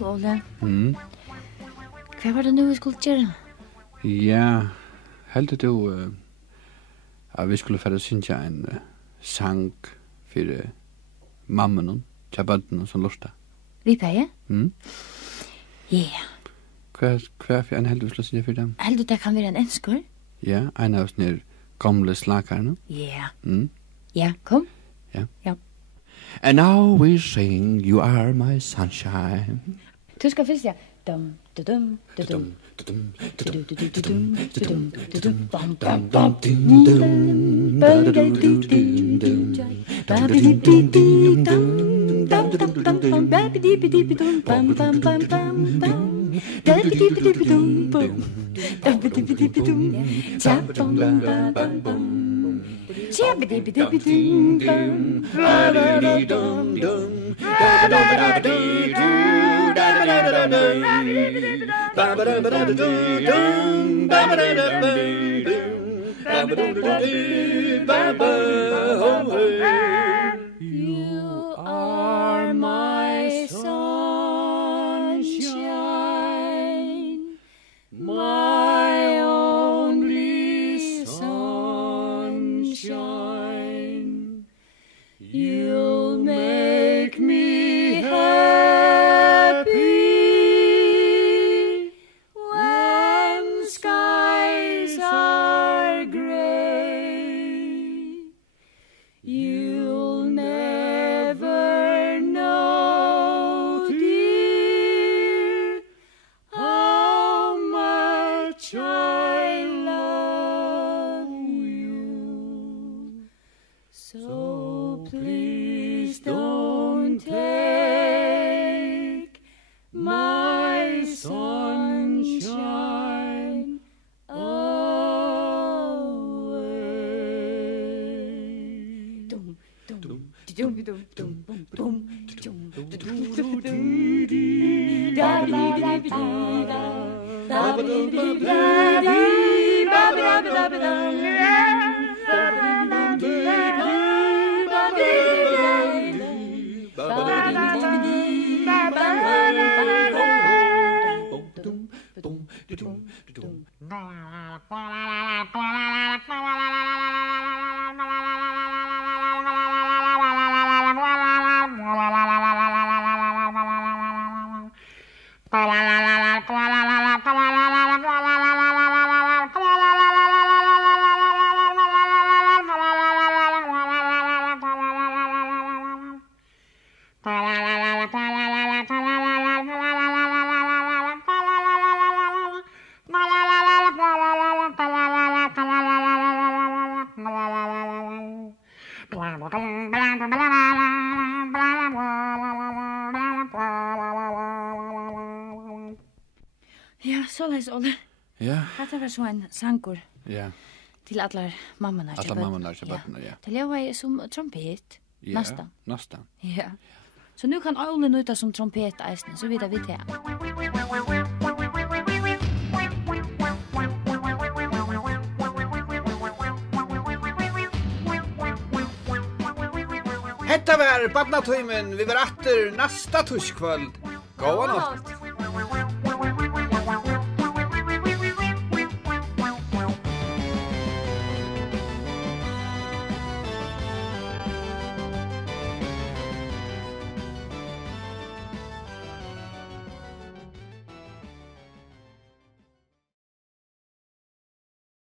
Ole. Hva var det nu vi skulle gjøre? Ja, heldur du at vi skulle fære synge en sang for mammen til bøttene som lortet? Vi peier? Ja. Hva for en heldur vi skulle synge for dem? Heldur det kan være en enskur? Ja, en av oss nere gamle slakarne. Ja. Ja, kom. Ja. Ja. And now we sing, you are my sunshine. Du skal først, ja. Dum, dum, dum, dum. You are my sunshine, my only sunshine. You'll make me happy when skies are gray. You'll never know, dear, how much I love you. So please don't take my sunshine away. Dum dum dum dum dum dum dum Ja, så leis, Ole. Ja. Dette var så en sangur. Ja. Til alle mammaene til bøttene. Alle mammaene til bøttene, ja. Det lever som trompet. Ja, Nästan. Nästan. Ja. Så nu kan Ole nøyta som trompet eisen, så vidar vi til. Hetta var badnatøymen, vi var atter næsta tuskvöld. Gåa natt.